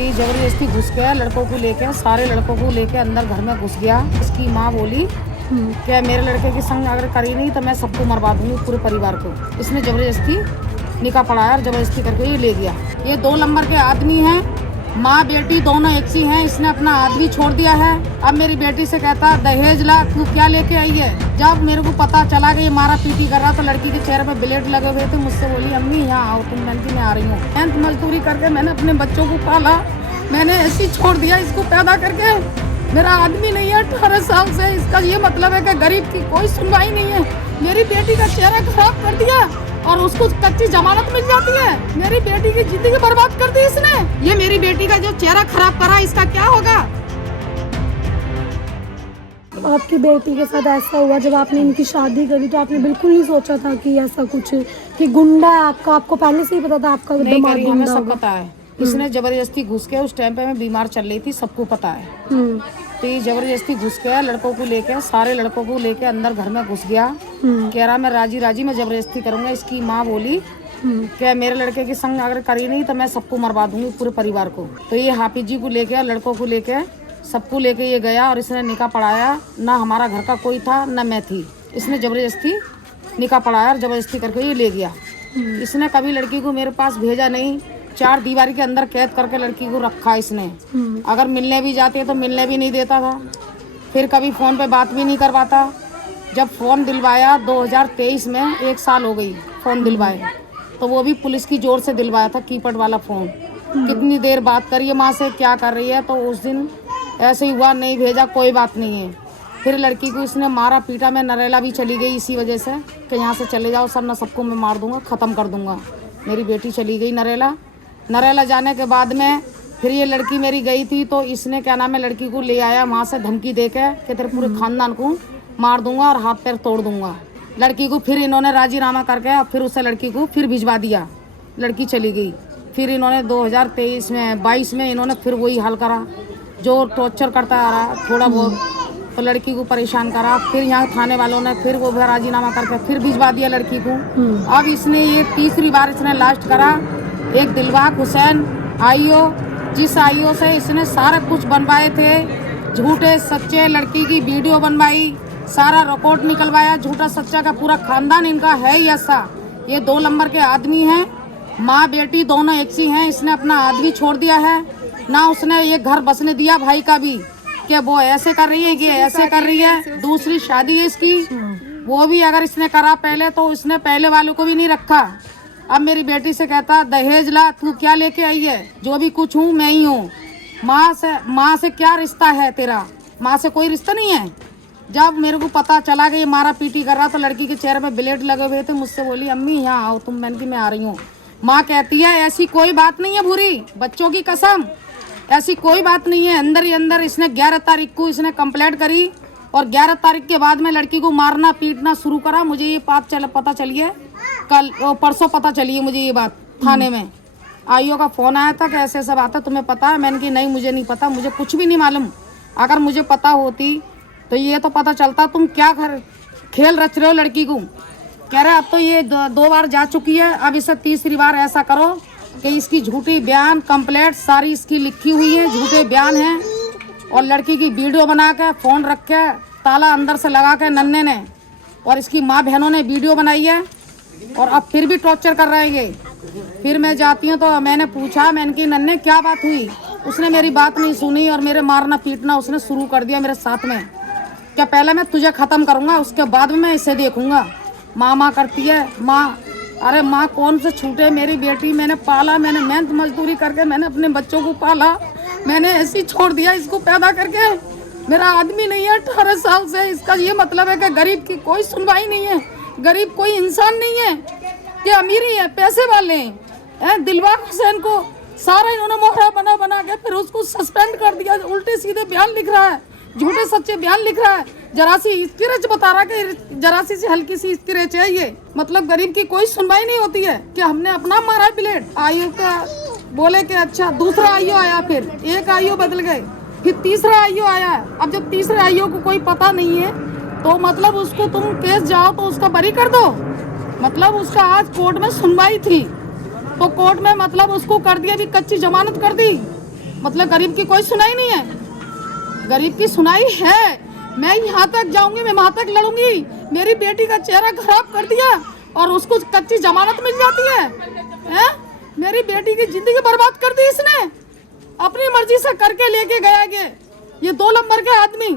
ये जबरदस्ती घुस गया, लड़कों को लेके, सारे लड़कों को लेके अंदर घर में घुस गया। इसकी माँ बोली कि मेरे लड़के के संग अगर करी नहीं तो मैं सबको मरवा दूंगी, पूरे परिवार को। इसने जबरदस्ती निकाह पढ़ाया और जबरदस्ती करके ये ले गया। ये 2 नंबर के आदमी हैं, माँ बेटी दोनों एक सी हैं। इसने अपना आदमी छोड़ दिया है। अब मेरी बेटी से कहता दहेज ला, तू क्या लेके आई है। जब मेरे को पता चला कि ये मारा पीटी कर रहा तो लड़की के चेहरे पे ब्लेड लगे हुए थे। मुझसे बोली अम्मी यहाँ आओ, तुम मैंने मैं आ रही हूँ। मेहनत मजदूरी करके मैंने अपने बच्चों को पाला, मैंने ऐसे ही छोड़ दिया इसको पैदा करके। मेरा आदमी नहीं है 18 साल से। इसका ये मतलब है कि गरीब की कोई सुनवाई नहीं है। मेरी बेटी का चेहरा खराब कर दिया और उसको कच्ची जमानत मिल जाती है। मेरी बेटी की जिंदगी बर्बाद कर दी इसने। ये मेरी बेटी का जो चेहरा खराब करा, इसका क्या होगा। आपकी बेटी के साथ ऐसा हुआ, जब आपने इनकी शादी करी तो आपने बिल्कुल नहीं सोचा था कि ऐसा कुछ, कि गुंडा है आपको पहले से ही पता था आपका दामाद गुंडा सब पता है। इसने जबरदस्ती घुस के, उस टाइम पे मैं बीमार चल रही थी, सबको पता है। तो ये जबरदस्ती घुस गया, लड़कों को लेके, सारे लड़कों को लेके अंदर घर में घुस गया। कह रहा मैं राजी मैं जबरदस्ती करूंगा। इसकी माँ बोली कि मेरे लड़के के संग अगर करी नहीं तो मैं सबको मरवा दूंगी, पूरे परिवार को। तो ये हाफिज जी को लेके, लड़कों को लेके, सबको लेके ये गया और इसने निकाह पढ़ाया। ना हमारा घर का कोई था, ना मैं थी। इसने जबरदस्ती निकाह पढ़ाया और जबरदस्ती करके ये ले गया। इसने कभी लड़की को मेरे पास भेजा नहीं। 4 दीवारी के अंदर कैद करके लड़की को रखा इसने। अगर मिलने भी जाते तो मिलने भी नहीं देता था। फिर कभी फ़ोन पे बात भी नहीं करवाता। जब फ़ोन दिलवाया 2023 में, 1 साल हो गई फ़ोन दिलवाए, तो वो भी पुलिस की जोर से दिलवाया था, कीपैड वाला फ़ोन। कितनी देर बात करिए माँ से, क्या कर रही है, तो उस दिन ऐसे ही हुआ, नहीं भेजा, कोई बात नहीं है। फिर लड़की को इसने मारा पीटा। मैं नरेला भी चली गई इसी वजह से कि यहाँ से चले जाओ सब, ना सबको मैं मार दूंगा, ख़त्म कर दूंगा। मेरी बेटी चली गई नरेला जाने के बाद में फिर ये लड़की मेरी गई थी, तो इसने क्या नाम है लड़की को ले आया वहाँ से धमकी दे के कि तेरे पूरे खानदान को मार दूंगा और हाथ पैर तोड़ दूंगा। लड़की को फिर इन्होंने राजीनामा करके और फिर उसे लड़की को फिर भिजवा दिया। लड़की चली गई। फिर इन्होंने 2022 में इन्होंने फिर वही हाल करा, जो टॉर्चर करता आ रहा थोड़ा बहुत, तो लड़की को परेशान करा। फिर यहाँ थाने वालों ने फिर वो राजीनामा करके फिर भिजवा दिया लड़की को। अब इसने ये 3री बार इसने लास्ट करा। एक दिलबाग हुसैन आईओ, जिस आईओ से इसने सारा कुछ बनवाए थे, झूठे सच्चे लड़की की वीडियो बनवाई, सारा रिकॉर्ड निकलवाया, झूठा सच्चा का पूरा खानदान इनका है ही ऐसा। ये 2 नंबर के आदमी हैं, माँ बेटी दोनों एक सी हैं। इसने अपना आदमी छोड़ दिया है, ना उसने ये घर बसने दिया भाई का भी, कि वो ऐसे कर रही है, कि ऐसे कर रही है। दूसरी शादी है इसकी, वो भी अगर इसने करा पहले तो इसने पहले वालों को भी नहीं रखा। अब मेरी बेटी से कहता दहेज ला, तू क्या लेके आई है। जो भी कुछ हूँ मैं ही हूँ। माँ से क्या रिश्ता है तेरा, माँ से कोई रिश्ता नहीं है। जब मेरे को पता चला कि ये मारा पीटी कर रहा तो लड़की के चेहरे पे ब्लेड लगे हुए थे। मुझसे बोली अम्मी यहाँ आओ, तुम मैंने मैं आ रही हूँ। माँ कहती है ऐसी कोई बात नहीं है भूरी, बच्चों की कसम, ऐसी कोई बात नहीं है। अंदर ही अंदर इसने 11 तारीख को इसने कंप्लेंट करी और 11 तारीख के बाद में लड़की को मारना पीटना शुरू करा। मुझे ये बात पता चली है कल परसों पता चली है मुझे ये बात। थाने में आईओ का फ़ोन आया था कि ऐसे सब आता, तुम्हें पता है। मैंने कहा नहीं मुझे नहीं पता, मुझे कुछ भी नहीं मालूम। अगर मुझे पता होती तो ये तो पता चलता तुम क्या खेल रच रहे हो लड़की को। कह रहे अब तो ये 2 बार जा चुकी है, अब इसे 3री बार ऐसा करो कि इसकी झूठी बयान कंप्लेंट सारी इसकी लिखी हुई है, झूठे बयान हैं, और लड़की की वीडियो बना के फ़ोन रख के ताला अंदर से लगा के नन्हे ने और इसकी माँ बहनों ने वीडियो बनाई है। और अब फिर भी टॉर्चर कर रहे हैं ये। फिर मैं जाती हूँ तो मैंने पूछा, मैंने कि नन्हे क्या बात हुई। उसने मेरी बात नहीं सुनी और मेरे मारना पीटना उसने शुरू कर दिया मेरे साथ में। क्या पहले मैं तुझे ख़त्म करूँगा, उसके बाद में मैं इसे देखूँगा। माँ करती है। माँ, अरे माँ कौन से छूटे, मेरी बेटी मैंने पाला, मैंने मेहनत मजदूरी करके मैंने अपने बच्चों को पाला, मैंने ऐसे ही छोड़ दिया इसको पैदा करके। मेरा आदमी नहीं है 18 साल से। इसका ये मतलब है कि गरीब की कोई सुनवाई नहीं है, गरीब कोई इंसान नहीं है, कि अमीरी है, पैसे वाले हैं। दिलबाग हुसैन को सारा इन्होंने मोहरा बना के फिर उसको सस्पेंड कर दिया। उल्टे सीधे बयान लिख रहा है, झूठे सच्चे बयान लिख रहा है। जरासी स्क्रेच बता रहा है कि जरासी से हल्की सी स्क्रेच है ये। मतलब गरीब की कोई सुनवाई नहीं होती है कि हमने अपना मारा है ब्लेड। आईओ का बोले कि अच्छा, दूसरा आईओ आया, फिर एक आईओ बदल गए, फिर 3रा आईओ आया। अब जब 3रे आईओ को कोई पता नहीं है तो मतलब उसको तुम केस जाओ तो उसका बरी कर दो। मतलब उसका आज कोर्ट में सुनवाई थी तो कोर्ट में मतलब उसको कर दिया भी, कच्ची जमानत कर दी। मतलब गरीब की कोई सुनाई नहीं है? गरीब की सुनाई है। मैं यहाँ तक जाऊंगी, मैं वहां तक लड़ूंगी। मेरी बेटी का चेहरा खराब कर दिया और उसको कच्ची जमानत मिल जाती है? मेरी बेटी की जिंदगी बर्बाद कर दी इसने, अपनी मर्जी से करके लेके गया ये 2 नंबर के आदमी।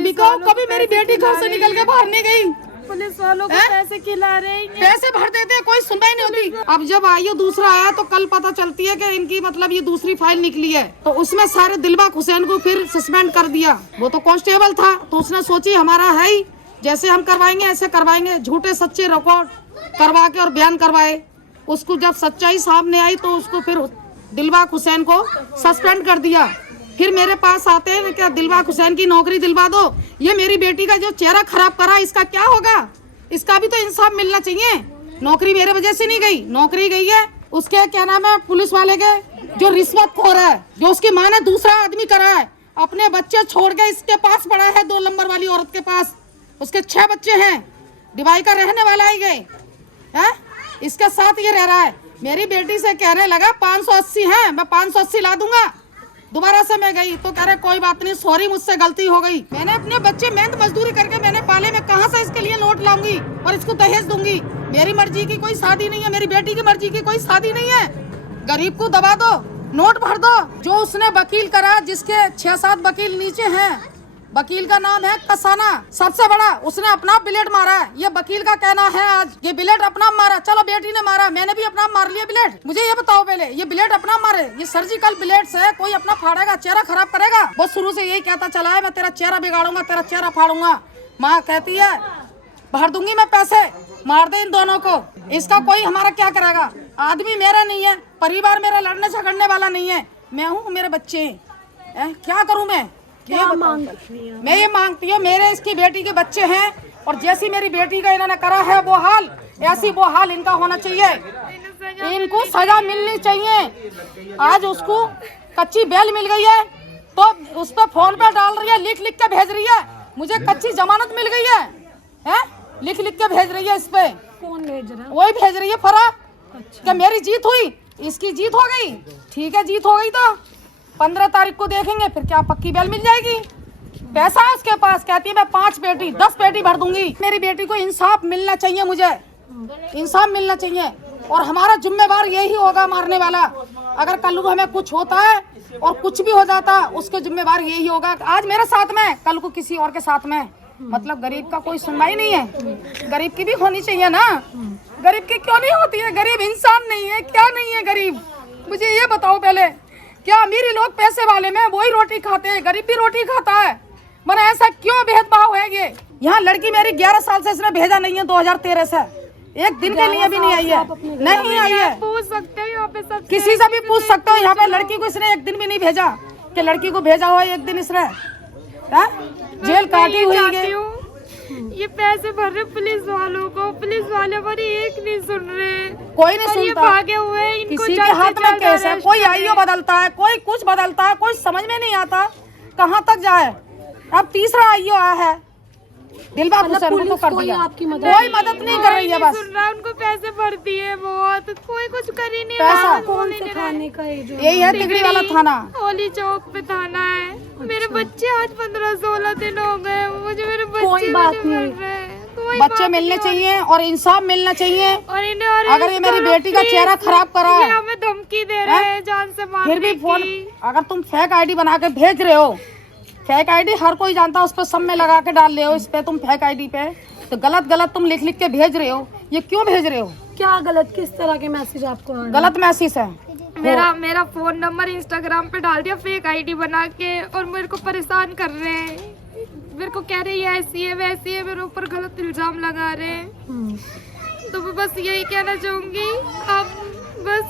बिकाऊ कभी मेरी बेटी घर से निकल के बाहर नहीं गई। पुलिस वालों को पैसे खिला रहे हैं, पैसे भर देते हैं, कोई सुनवाई नहीं होती। अब जब आईओ दूसरा आया तो कल पता चलती है कि इनकी मतलब ये दूसरी फाइल निकली है, तो उसमें सारे दिलबाग हुसैन को फिर सस्पेंड कर दिया। वो तो कांस्टेबल था, तो उसने सोची हमारा है ही, जैसे हम करवाएंगे ऐसे करवाएंगे। झूठे सच्चे रिकॉर्ड करवा के और बयान करवाए। उसको जब सच्चाई सामने आई तो उसको फिर दिलबाग हुसैन को सस्पेंड कर दिया। फिर मेरे पास आते हैं क्या दिलबाग हुसैन की नौकरी दिलवा दो। ये मेरी बेटी का जो चेहरा खराब करा, इसका क्या होगा? इसका भी तो इंसाफ मिलना चाहिए। नौकरी मेरे वजह से नहीं गई, नौकरी गई है उसके क्या नाम है पुलिस वाले के, जो रिश्वतखोर है, जो उसकी माँ ने दूसरा आदमी करा है। अपने बच्चे छोड़ के इसके पास पड़ा है, 2 नंबर वाली औरत के पास। उसके 6 बच्चे हैं, डिवाई का रहने वाला ही गए है, इसके साथ ये रह रहा है। मेरी बेटी से कहने लगा 580 है, मैं 580 ला दूंगा। दोबारा से मैं गई तो कह रहे कोई बात नहीं, सॉरी मुझसे गलती हो गई। मैंने अपने बच्चे मेहनत मजदूरी करके मैंने पाले, में कहाँ से इसके लिए नोट लाऊंगी और इसको दहेज दूंगी? मेरी मर्जी की कोई शादी नहीं है, मेरी बेटी की मर्जी की कोई शादी नहीं है। गरीब को दबा दो, नोट भर दो। जो उसने वकील करा, जिसके 6-7 वकील नीचे हैं, वकील का नाम है कसाना, सबसे बड़ा, उसने अपना ब्लेड मारा है। ये वकील का कहना है आज ये ब्लेड अपना मारा। चलो बेटी ने मारा, मैंने भी अपना मार लिया ब्लेड। मुझे ये बताओ पहले, ये ब्लेड अपना मारे, ये सर्जिकल ब्लेड से कोई अपना फाड़ेगा, चेहरा खराब करेगा? वो शुरू से यही कहता चला है मैं तेरा चेहरा बिगाड़ूंगा, तेरा चेहरा फाड़ूंगा। माँ कहती है भर दूंगी मैं पैसे, मार दे इन दोनों को। इसका कोई हमारा क्या करेगा? आदमी मेरा नहीं है, परिवार मेरा लड़ने झगड़ने वाला नहीं है, मैं हूँ, मेरे बच्चे हैं। क्या करूँ मैं? मैं ये मांगती हूँ, मेरे इसकी बेटी के बच्चे हैं और जैसी मेरी बेटी का इन्होंने करा है वो हाल, ऐसी वो हाल इनका होना चाहिए। इनको सजा मिलनी चाहिए। आज उसको कच्ची बेल मिल गई है तो उस पर फोन पे डाल रही है, लिख लिख के भेज रही है, मुझे कच्ची जमानत मिल गई है? लिख लिख के भेज रही है। इस पे कौन भेज रहा है? वही भेज रही है फरा। क्या मेरी जीत हुई, इसकी जीत हो गई? ठीक है, जीत हो गई तो 15 तारीख को देखेंगे फिर क्या पक्की बेल मिल जाएगी। पैसा है उसके पास, कहती है मैं 5 पेटी 10 पेटी भर दूंगी। मेरी बेटी को इंसाफ मिलना चाहिए, मुझे इंसाफ मिलना चाहिए और हमारा जिम्मेवार यही होगा मारने वाला। अगर कल को हमें कुछ होता है और कुछ भी हो जाता, उसके जिम्मेवार यही होगा। आज मेरे साथ में, कल को किसी और के साथ में। मतलब गरीब का कोई सुनवाई नहीं है। गरीब की भी होनी चाहिए ना। गरीब की क्यों नहीं होती है? गरीब इंसान नहीं है क्या? नहीं है गरीब? मुझे ये बताओ पहले, क्या अमीर लोग पैसे वाले में वही रोटी खाते हैं, गरीब भी रोटी खाता है? मगर ऐसा क्यों भेदभाव है? ये यहाँ लड़की मेरी 11 साल से इसने भेजा नहीं है, 2013 से एक दिन के लिए भी नहीं आई है, नहीं आई है। पूछ सकते हो यहाँ पे, सब किसी से भी पूछ सकते हो। यहाँ पे लड़की को इसने एक दिन भी नहीं भेजा कि लड़की को भेजा हो एक दिन इसने। जेल काटी हुई है। ये पैसे भर रहे पुलिस वालों को, पुलिस वाले हमारी एक नहीं सुन रहे, कोई नहीं सुनता। भागे हुए हैं, किसी के हाथ में केस है, कोई आईओ बदलता है, कोई कुछ बदलता है, कोई समझ में नहीं आता कहाँ तक जाए। अब तीसरा आईओ आया है, दिलबाग हुसैन को कर दिया, कोई मदद नहीं कर रही है। बस उनको पैसे भर दिए बहुत, कोई कुछ कर ही नहीं पैसा। रहा। कौन से थाने का है? यही है तिगड़ी वाला थाना, होली चौक पे थाना है। मेरे बच्चे आज 15-16 दिन हो गए, मुझे मेरे बच्चे मिल रहे। बच्चे मिलने चाहिए और इंसाफ मिलना चाहिए। और इन्हें अगर ये मेरी बेटी का चेहरा खराब करा है, हमें धमकी दे रहे हैं जान से मारने फिर भी फोन, की। अगर तुम फेक आईडी बना के भेज रहे हो, फेक आईडी हर कोई जानता है, उस पर सब में लगा के डाल रहे हो, इस पे तुम फेक आईडी पे तो गलत तुम लिख लिख के भेज रहे हो। ये क्यों भेज रहे हो? क्या गलत, किस तरह के मैसेज आपको आ रहे हैं? गलत मैसेज है। मेरा फोन नंबर इंस्टाग्राम पे डाल दिया फेक आईडी बना के और मेरे को परेशान कर रहे हैं। मेरे को कह रही है ऐसी है वैसी है, मेरे ऊपर गलत इल्जाम लगा रहे हैं। तो मैं बस यही कहना चाहूंगी, आप बस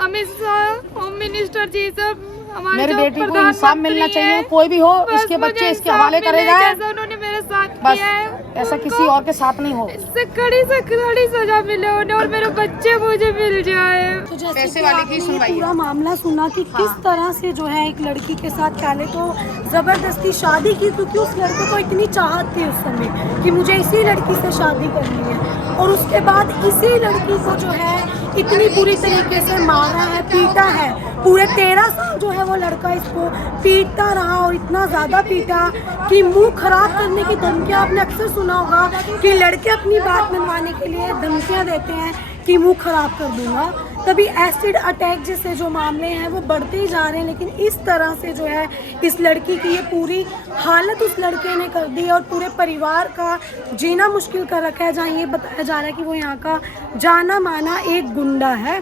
अमित शाह होम मिनिस्टर जी सब मेरी बेटी को इंसाफ मिलना चाहिए। कोई भी हो, इसके बच्चे इसके हवाले करेगा। उन्होंने मेरे साथ बस किया है, ऐसा किसी और के साथ नहीं हो। इससे कड़ी से कड़ी सजा मिले उन्हें और मेरे बच्चे मुझे मिल जाए। तो जैसे पैसे वाले की सुनवाई, पूरा मामला सुना कि किस तरह से जो है एक लड़की के साथ पहले तो जबरदस्ती शादी की, क्योंकि उस लड़के को इतनी चाहत थी उस समय कि मुझे इसी लड़की से शादी करनी है, और उसके बाद इसी लड़की को जो है इतनी बुरी तरीके से मारा है, पीटा है। पूरे 13 साल जो है वो लड़का इसको पीटता रहा और इतना ज़्यादा पीटा कि मुंह खराब करने की धमकियाँ आपने अक्सर सुना होगा कि लड़के अपनी बात मनवाने के लिए धमकियाँ देते हैं कि मुंह खराब कर दूंगा। तभी एसिड अटैक जैसे जो मामले हैं वो बढ़ते ही जा रहे हैं, लेकिन इस तरह से जो है इस लड़की की ये पूरी हालत उस लड़के ने कर दी और पूरे परिवार का जीना मुश्किल कर रखा है। जहाँ ये बताया जा रहा है कि वो यहाँ का जाना माना एक गुंडा है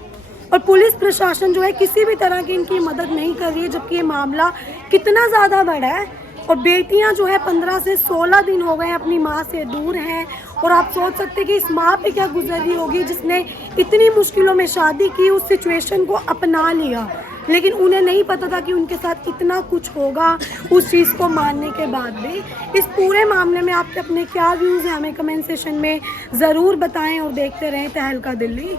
और पुलिस प्रशासन जो है किसी भी तरह की इनकी मदद नहीं कर रही है, जबकि ये मामला कितना ज़्यादा बड़ा है। और बेटियां जो है 15 से 16 दिन हो गए अपनी माँ से दूर हैं और आप सोच सकते हैं कि इस माँ पे क्या गुजर रही होगी जिसने इतनी मुश्किलों में शादी की, उस सिचुएशन को अपना लिया, लेकिन उन्हें नहीं पता था कि उनके साथ इतना कुछ होगा उस चीज़ को मानने के बाद भी। इस पूरे मामले में आपके अपने क्या व्यूज़ हैं हमें कमेंट सेशन में ज़रूर बताएं और देखते रहें तहलका दिल्ली।